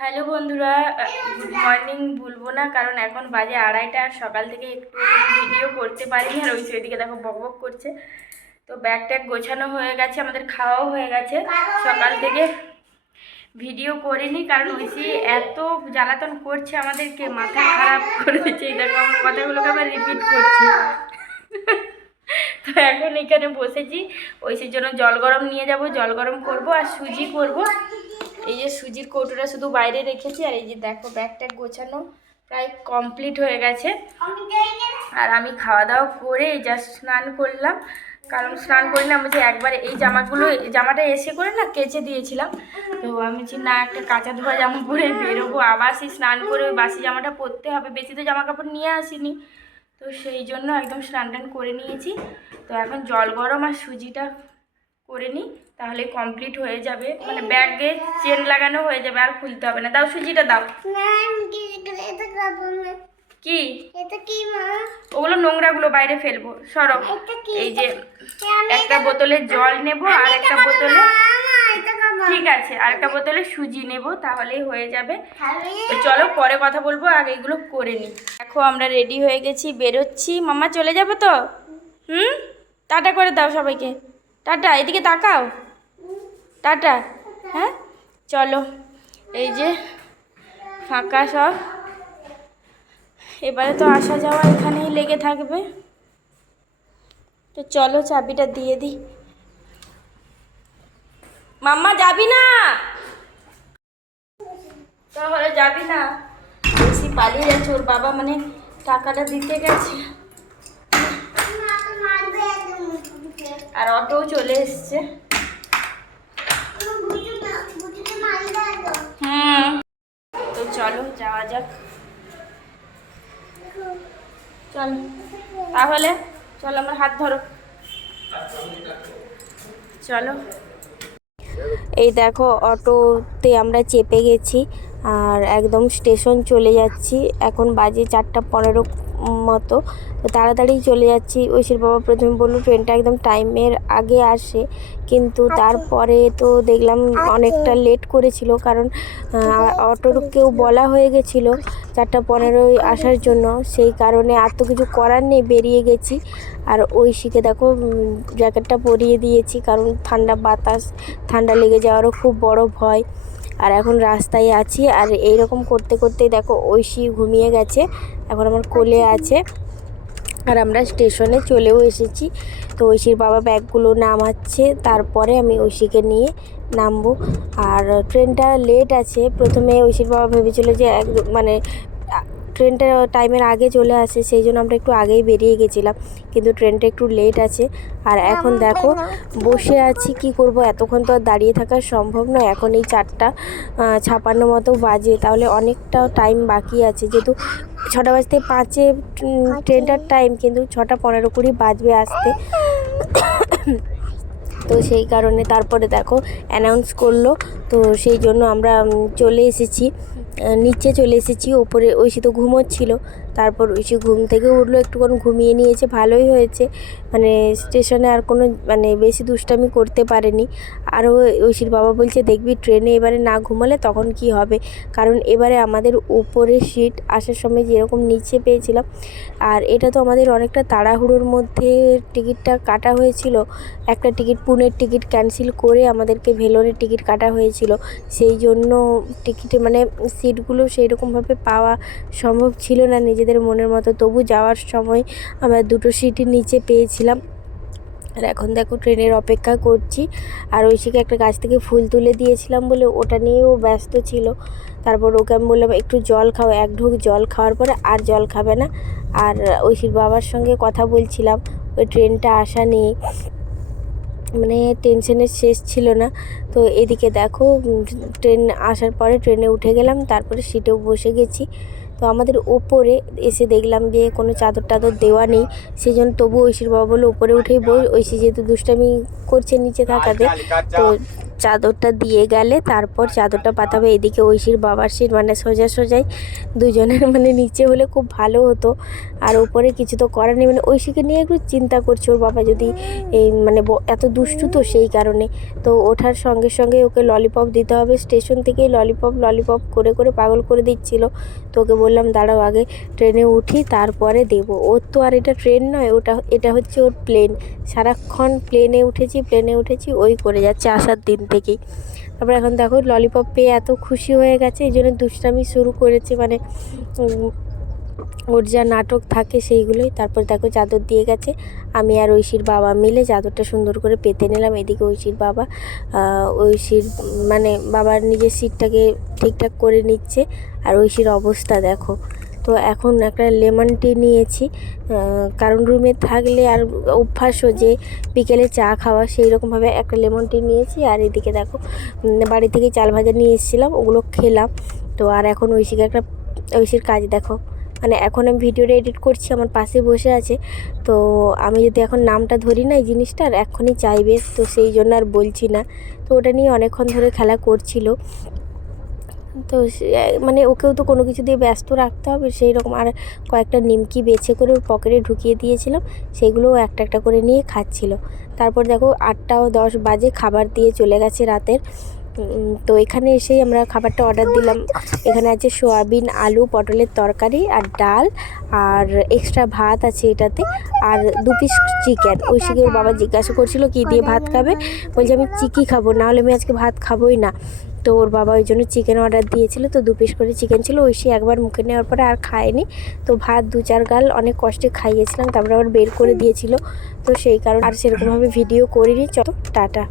Hello বন্ধুরা, good morning বলবো না, কারণ এখন বাজে 2:30 আর সকাল থেকে একটু ভিডিও করতে পারিনি। আর ওই সেদিকে দেখো বকবক করছে। তো ব্যাগ ট্যাগ গোছানো হয়ে গেছে, আমাদের খাওয়াও হয়ে গেছে। সকাল থেকে ভিডিও করিনি কারণ ঐশী এত জ্বালাতন করছে আমাদেরকে, মাথা খারাপ করে দিচ্ছে। এই দেখো আমার কথাগুলোকে আবার রিপিট করছি। তো এখন এখানে বসেছি, ঐশীর জন্য জল গরম নিয়ে যাব, জল গরম করব আর সুজি করব। এই যে সুজির কৌটোটা শুধু বাইরে রেখেছি। আর এই যে দেখো ব্যাগ ট্যাগ গোছানো প্রায় কমপ্লিট হয়ে গেছে। আর আমি খাওয়া দাওয়া করে জাস্ট স্নান করলাম, কারণ স্নান করি না বলছি একবারে এই জামাটা এসে করে না কেচে দিয়েছিলাম। তো আমি না একটা কাঁচা ধোয়া জামা পরে বেরোবো, আবার সেই স্নান করে ওই বাসি জামাটা পরতে হবে। বেশি তো জামা কাপড় নিয়ে আসিনি, তো সেই জন্য একদম স্নান টান করে নিয়েছি। তো এখন জল গরম আর সুজিটা করে নিই, তাহলে কমপ্লিট হয়ে যাবে, মানে ব্যাগে চেন লাগানো হয়ে যাবে, আর খুলতে হবে না। দাও সুজিটা দাও। কি এটা কি মা? ওগুলো নোংরাগুলো বাইরে ফেলবো, সরো। এই যে একটা বোতলে জল নেব আর একটা বোতলে, ঠিক আছে, আর একটা বোতলে সুজি নেব, তাহলেই হয়ে যাবে। তো চলো পরে কথা বলবো, আগে এগুলো করে নিই। দেখো আমরা রেডি হয়ে গেছি, বেরোচ্ছি। মাম্মা চলে যাবে তো? টাটা করে দাও সবাইকে, টাটা। এদিকে তাকাও, টাটা। হ্যাঁ চলো, এই যে ফাঁকা সব, এবারে তো আসা যাওয়া এখানেই লেগে থাকবে। তো চলো চাবিটা দিয়ে দিই। মাম্মা যাবি না? তাহলে যাবি না? বেশি পালিয়ে যাচ্ছে, ওর বাবা মানে টাকাটা দিতে গেছে। আর অটোও চলে এসছে। তো চলো যাওয়া যাক। চলো তাহলে, চলো আমার হাত ধরো, চলো। এই দেখো অটোতে আমরা চেপে গেছি আর একদম স্টেশন চলে যাচ্ছি। এখন বাজে 4:15 মতো। তো তাড়াতাড়ি চলে যাচ্ছি। ঐশীর বাবা প্রথমে বললো ট্রেনটা একদম টাইমের আগে আসে, কিন্তু তারপরে তো দেখলাম অনেকটা লেট করেছিল, কারণ অটোকেও বলা হয়ে গেছিলো 4:15 আসার জন্য। সেই কারণে আর তো কিছু করার নেই, বেরিয়ে গেছি। আর ঐশীকে দেখো জ্যাকেটটা পরিয়ে দিয়েছি, কারণ ঠান্ডা বাতাস, ঠান্ডা লেগে যাওয়ারও খুব বড় ভয়। আর এখন রাস্তায় আছি, আর এইরকম করতে করতেই দেখো ঐশী ঘুমিয়ে গেছে, এখন আমার কোলে আছে। আর আমরা স্টেশনে চলেও এসেছি। তো ঐশীর বাবা ব্যাগগুলো নামাচ্ছে, তারপরে আমি ঐশীকে নিয়ে নামবো। আর ট্রেনটা লেট আছে। প্রথমে ঐশীর বাবা ভেবেছিল যে মানে ট্রেনটা টাইমের আগে চলে আসে, সেই জন্য আমরা একটু আগেই বেরিয়ে গেছিলাম, কিন্তু ট্রেনটা একটু লেট আছে। আর এখন দেখো বসে আছি, কি করব, এতক্ষণ তো আর দাঁড়িয়ে থাকা সম্ভব নয়। এখন এই 4:56 মতো বাজে, তাহলে অনেকটা টাইম বাকি আছে। যেহেতু 6:05 ট্রেনটার টাইম, কিন্তু 6:15 বাজবে আসতে। তো সেই কারণে তারপরে দেখো অ্যানাউন্স করলো, তো সেই জন্য আমরা চলে এসেছি, নিচে চলে এসেছি। ওপরে ঐশী তো ঘুমোচ্ছিল, তারপর ঐশী ঘুম থেকে উঠলো, একটুক্ষণ ঘুমিয়ে নিয়েছে, ভালোই হয়েছে। মানে স্টেশনে আর কোনো মানে বেশি দুষ্টামি করতে পারেনি। আরও ঐশীর বাবা বলছে দেখবি ট্রেনে এবারে না ঘুমালে তখন কি হবে, কারণ এবারে আমাদের উপরে সিট আসার সময় যেরকম নিচে পেয়েছিলাম, আর এটা তো আমাদের অনেকটা তাড়াহুড়োর মধ্যে টিকিটটা কাটা হয়েছিল। একটা টিকিট, পুনের টিকিট ক্যান্সেল করে আমাদেরকে ভেলোরের টিকিট কাটা হয়েছিল। সেই জন্য টিকিটে মানে সিটগুলো সেই রকমভাবে পাওয়া সম্ভব ছিল না নিজেদের মনের মতো। তবু যাওয়ার সময় আমরা 2টো সিটই নিচে পেয়েছিলাম। আর এখন দেখো ট্রেনের অপেক্ষা করছি। আর ঐশীকে একটা গাছ থেকে ফুল তুলে দিয়েছিলাম বলে ওটা নিয়েও ব্যস্ত ছিল। তারপর ওকে আমি বললাম একটু জল খাও, 1 ঢোক জল খাওয়ার পরে আর জল খাবে না। আর ঐশীর বাবার সঙ্গে কথা বলছিলাম ওই ট্রেনটা আসা নিয়ে, মানে টেনশনের শেষ ছিল না। তো এদিকে দেখো ট্রেন আসার পরে ট্রেনে উঠে গেলাম, তারপরে সিটেও বসে গেছি। তো আমাদের ওপরে এসে দেখলাম যে কোনো চাদর টাদর দেওয়া নেই, সেই জন্য তবু ঐশীর বাবা বললো উপরে উঠেই বই। ঐশী যেহেতু দুষ্টামি করছে নিচে থাকাতে, তো চাদরটা দিয়ে গেলে তারপর চাদরটা পাতাবে। এদিকে ঐশীর বাবার সিট মানে সোজাই দুজনের মানে নিচে হলে খুব ভালো হতো, আর উপরে কিছু তো করার নেই। মানে ঐশীকে নিয়ে একটু চিন্তা করছে, ওর বাবা যদি এই মানে এত দুষ্টু তো সেই কারণে। তো ওঠার সঙ্গে সঙ্গে ওকে ললিপপ দিতে হবে, স্টেশন থেকেই ললিপপ করে পাগল করে দিচ্ছিল। তো ওকে বললাম দাঁড়াও আগে ট্রেনে উঠি তারপরে দেবো। ওর তো আর এটা ট্রেন নয়, এটা হচ্ছে ওর প্লেন। সারাক্ষণ প্লেনে উঠেছি ওই করে যাচ্ছে আসার দিন থেকেই। তারপর এখন দেখো ললিপপ পেয়ে এত খুশি হয়ে গেছে, এই জন্য দুষ্টামি শুরু করেছে, মানে ওর যা নাটক থাকে সেইগুলোই। তারপর দেখো চাদর দিয়ে গেছে, আমি আর ঐশীর বাবা মিলে চাদরটা সুন্দর করে পেতে নিলাম। এদিকে ঐশীর বাবা ঐশীর মানে বাবার নিজের সিটটাকে ঠিকঠাক করে নিচ্ছে, আর ঐশীর অবস্থা দেখো। তো এখন একটা লেমন টি নিয়েছি, কারণ রুমে থাকলে আর অভ্যাসও যে বিকেলে চা খাওয়া, সেই রকমভাবে একটা লেমন টি নিয়েছি। আর এদিকে দেখো বাড়ি থেকে চাল ভাজা নিয়ে এসেছিলাম, ওগুলো খেলাম। তো আর এখন ঐশীর কাজ দেখো, মানে এখন আমি ভিডিওটা এডিট করছি, আমার পাশে বসে আছে। তো আমি যদি এখন নামটা ধরি না এই জিনিসটার এক্ষুনি চাইবে, তো সেই জন্য আর বলছি না। তো ওটা নিয়ে অনেকক্ষণ ধরে খেলা করছিল। তো মানে ওকেও তো কোনো কিছু দিয়ে ব্যস্ত রাখতে হবে, সেই রকম। আর কয়েকটা নিমকি বেছে করে ওর পকেটে ঢুকিয়ে দিয়েছিলাম, সেগুলোও একটা করে নিয়ে খাচ্ছিল। তারপর দেখো 8:10 বাজে, খাবার দিয়ে চলে গেছে রাতের। তো এখানে এসেই আমরা খাবারটা অর্ডার দিলাম। এখানে আছে সোয়াবিন, আলু, পটলের তরকারি আর ডাল, আর এক্সট্রা ভাত আছে এটাতে, আর 2 পিস চিকেন। ঐশীকে ওর বাবা জিজ্ঞাসা করছিল কী দিয়ে ভাত খাবে, বলছে আমি চিকি খাবো, নাহলে আমি আজকে ভাত খাবোই না। তো ওর বাবা ওই জন্য চিকেন অর্ডার দিয়েছিল, তো 2 পিস করে চিকেন ছিল। ঐশী একবার মুখে নেওয়ার পরে আর খায়নি, তো ভাত 2-4 গাল অনেক কষ্টে খাইয়েছিলাম, তারপরে আবার বের করে দিয়েছিল। তো সেই কারণে আর সেরকমভাবে ভিডিও করিনি। চলো টাটা।